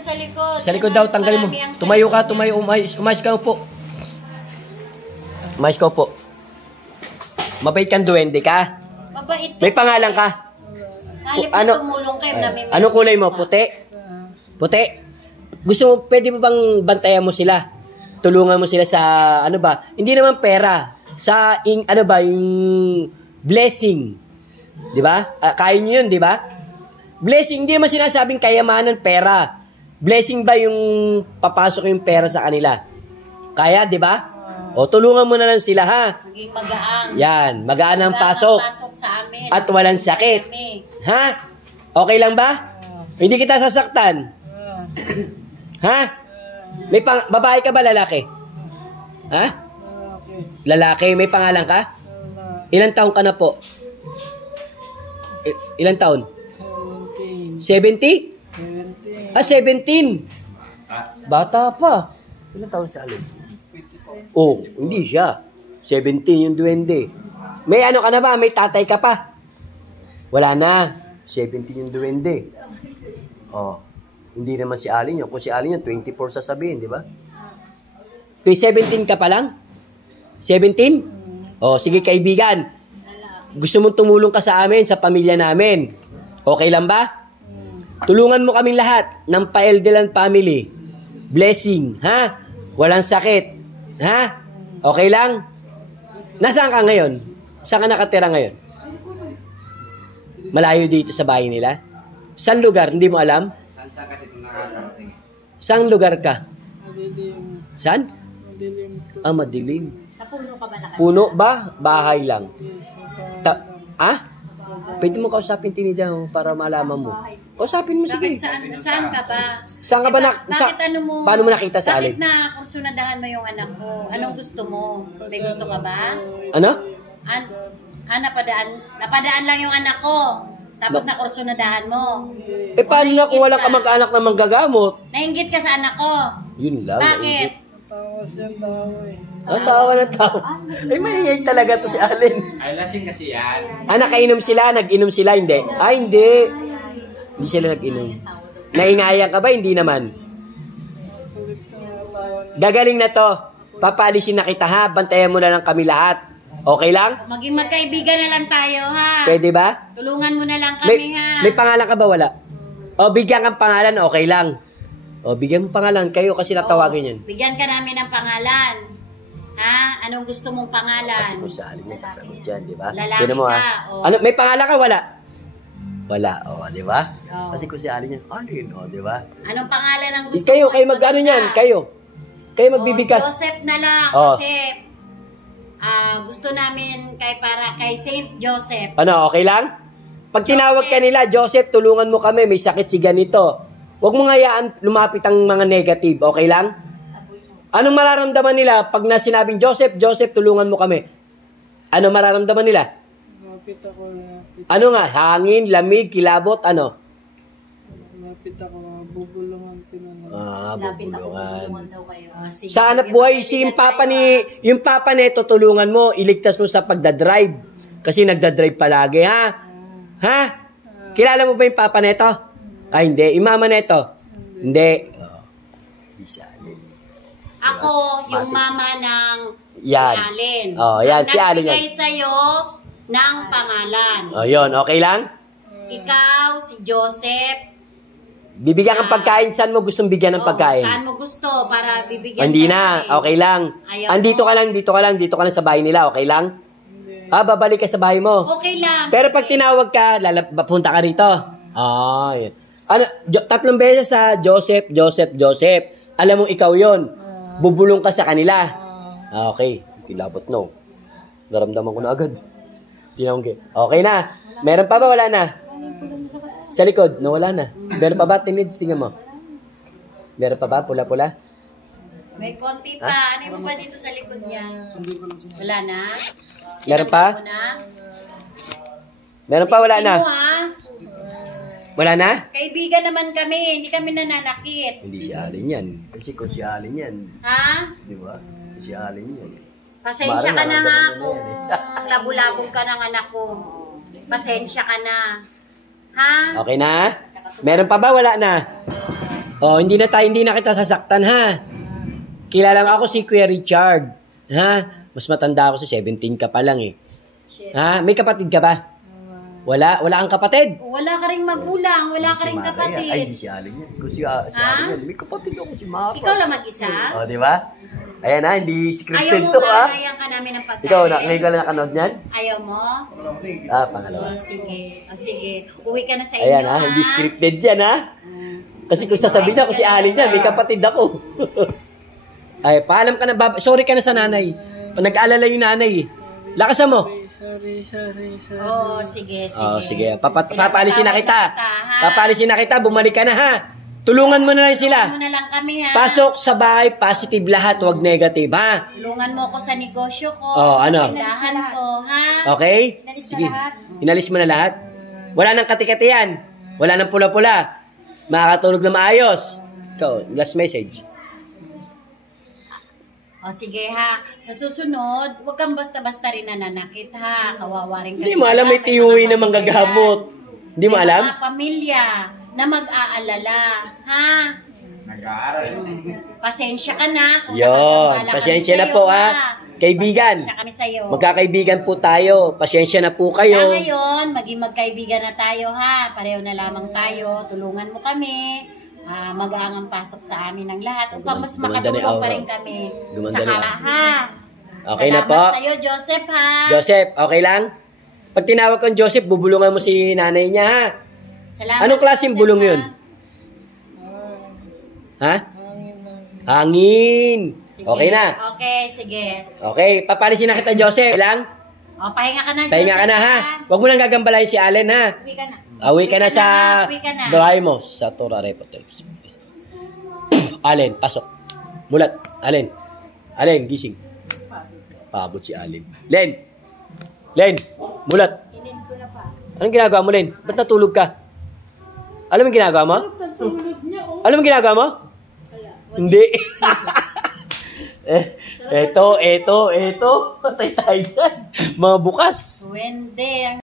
Sa likod. Sa likod daw, tanggalin mo. Tumayo ka, tumayo. Umayos ka po. Umayos ka po. Mabait kang duwende ka? Mabait. May pangalan ka? Halip na tumulong kayo na may anong kulay mo? Puti? Puti? Gusto mo, pwede mo bang bantayan mo sila? Tulungan mo sila sa, ano ba? Hindi naman pera. Sa, ano ba, yung blessing. Di ba? Kaya nyo yun, di ba? Blessing, hindi naman sinasabing kayamanan, pera. Blessing ba yung papasok yung pera sa kanila? Kaya, di ba? O, tulungan mo na lang sila, ha? Maging magaan. Yan, magaan ang pasok. Sa amin. At walang sakit. Ha? Okay lang ba? Hindi kita sasaktan. Ha? May babae ka ba, lalaki? Ha? Lalaki, may pangalan ka? Ilang taon ka na po? Ilang taon? 70? 17. 17. Bata pa. Ilang taon sa alin? Oh, hindi siya. 17 yung duwende. May ano ka na ba? May tatay ka pa? Wala na. 17 yung duwende. Oh. Hindi naman si Alin yun. Kung si Alin yun, 24 sasabihin, di ba? 17 ka pa lang? 17? Oh, sige kaibigan. Gusto mong tumulong ka sa amin, sa pamilya namin. Okay lang ba? Tulungan mo kaming lahat ng Paeldelan family. Blessing, ha? Walang sakit. Ha? Okay lang? Nasaan ka ngayon? Saan ka nakatira ngayon? Malayo dito sa bahay nila? Saan lugar? Hindi mo alam? Saan lugar ka? Madilim. Saan? Madilim. Madilim. Sa puno ka ba nakatira? Puno ba? Bahay lang. Pwede mo kausapin tinidaw para malaman mo. Kausapin mo, sige. Saan ka ba? Saan ka ba Bakit ano mo? Paano mo nakita sa Alin? Bakit na kursunadahan mo yung anak mo? Anong gusto mo? May gusto ka ba? Ano? Napadaan lang yung anak ko. Tapos nakursunadahan mo. Paano na kung walang kamag-anak na manggagamot? Nainggit ka sa anak ko. Yun lang. Bakit? Tawa siya, tawa eh. Tawa na tawa. Maingay talaga to si Alin. Ay, lasing kasi yan. Nakainom sila? Nag-inom sila? Hindi. Hindi. Hindi sila nag-inom. Naingayan ka ba? Hindi naman. Gagaling na to. Papalisin na kita, ha? Bantayan mo na lang kami lahat. Okay lang? Maging magkaibigan na lang tayo, ha? Pwede ba? Tulungan mo na lang kami, ha? May pangalan ka ba? Wala. O, bigyan kang pangalan, okay lang. O, bigyan mo pangalan. Kayo kasi natawagin yun. Bigyan ka namin ng pangalan. Ha? Anong gusto mong pangalan? Kasi mo sa Alin na sasagot dyan, di ba? Lalaki Tignan mo, ka, ha? o. Ano, may pangalan ka? Wala. Wala, o, di ba? O. Kasi kung si Alin yan, Alin, o, di ba? Anong pangalan ang gusto Kayo, mo? kayo mag-ano niyan, kayo. Kayo magbibigkas. Joseph na lang, O. Joseph. Gusto namin kay Saint Joseph. Ano, okay lang? Pag tinawag ka nila, Joseph, tulungan mo kami, may sakit si ganito. Huwag mong hayaan lumapit ang mga negative, okay lang? Anong mararamdaman nila pag nasinabing, Joseph, Joseph, tulungan mo kami? Ano mararamdaman nila? Lapit ako, lapit. Ano nga, hangin, lamig, kilabot, ano? Lapit ako, bubulungan pinanong. Bubulungan. daw kayo. Sa anak buhay, yung papa neto, tulungan mo, iligtas mo sa pagdadrive. Kasi nagdadrive palagi, ha? Ha? Kilala mo ba yung papa neto? Ay, hindi. Yung mama neto? Hindi. Ako, yung mama ng Yan. si Alin. Yan, si Alin yan. Nagbigay sa'yo ng pangalan. Yun, okay lang? Ikaw, si Joseph. Bibigyan kang pagkain, saan mo gustong bigyan ng pagkain? Saan mo gusto para bibigyan Hindi ka na, namin? okay lang. Ayaw Andito mo? ka lang, dito ka lang sa bahay nila, okay lang? Babalik ka sa bahay mo. Okay lang. Pero pag tinawag ka, punta ka rito. Yun. Ano, 3 beses sa Joseph, Joseph, Joseph. Alam mong ikaw yon. Bubulong ka sa kanila. Okay. Kilabot no. Naramdaman ko na agad. Tinawag ko. Okay na. Meron pa ba? Wala na. Sa likod, nawala na. Meron pa ba? Tinids, tingnan mo. Meron pa ba? Pula-pula? May konti pa. Ano mo pa dito sa likod niya? Wala na? Meron pa? Mo na? Meron pa? Wala na? Sino, ha? Wala na? Kaibigan naman kami. Hindi kami nananakit. Hindi si Alin yan. Kasi kung si Alin yan, Ha? di ba? Si Alin yan. Pasensya ka na, ha, Parang kung nararamdaman labulabog ka ng anak ko. Pasensya ka na. Ha? Okay na? Meron pa ba? Wala na? Oh, hindi na kita sasaktan, ha? Kilala mo ako si Kuya Richard. Ha? Mas matanda ako sa 17 ka pa lang eh. Ha? May kapatid ka ba? Wala kang kapatid? Wala ka ring magulang, wala ka ring kapatid. Ay, si Alin yan. Kung si Alin yan, may kapatid ako si Mapa. Ikaw lang mag-isa? Oh, di ba? Ayan ha, hindi Ayaw scripted mo to ha. nga, ka namin ng pagkain. Ikaw, ngayon ka lang nakanood niyan? Ayaw mo? Pangalawa. Sige. Uwi ka na sa inyo, Ayan ha, hindi scripted yan ha. Kasi kung sasabihin niya, kung si Alin yan, may kapatid ako. Ay, paalam ka na, sorry ka na sa nanay. Nag-aalala yung nanay eh. Lakasan mo. Sorry. Oo, sige. Oh, sige. Papalisin na kita. Papalisin na kita, bumalik ka na ha. Tulungan mo na lang sila. Tulungan mo na lang kami ha. Pasok sa bahay, positive lahat, wag negative ha. Tulungan mo ko sa negosyo ko. Oh, ano? Sa tindahan ko, ha? Okay? Inalis Sige. na lahat. Inalis mo na lahat. Wala nang kati-kati yan. Wala nang pula-pula. Makakatulog na maayos. Ikaw, last message. O sige ha, sa susunod, huwag kang basta-basta rin nananakit ha. Kawawa rin kasi. Hindi mo alam, may tiyuwi na manggagamot. Hindi mo alam? May mga pamilya na mag-aalala, ha? Nag-aaral. Pasensya ka na. Kung Yon, nakagambala kami pasensya na sa'yo, po ha. Kaibigan, Pasensya kami sa'yo. magkakaibigan po tayo. Pasensya na po Kaya kayo. ngayon, maging magkaibigan na tayo ha. Pareho na lamang tayo. Tulungan mo kami. Mag-aangang pasok sa amin ng lahat upang mas Gumanda makatulong na, pa rin kami Gumanda sa na. ha. Okay na po. Salamat sa'yo, Joseph ha. Joseph, okay lang? Pag tinawag kang Joseph, bubulungan mo si nanay niya ha. Salamat, Anong klaseng Joseph, bulong ha? yun? Ha? Hangin na. Hangin. Sige. Okay na. Okay, sige. Okay, papalisin na kita, Joseph. Okay lang? O, pahinga ka na, Pahinga ka na ha. Huwag mo nang gagambalayin si Allen ha. Uwi ka na. Awi ka na sa Uwi ka na. bahay mo. Sa Torah Reporter. Allen, pasok. Mulat. Allen, gising. Paabot si Allen. Len, mulat. Anong ginagawa mo, Len? Ba't natulog ka? Alam mo yung ginagawa mo? Alam mo yung ginagawa mo? Hindi. Eto. Patay tayo dyan. Mga bukas. Wende.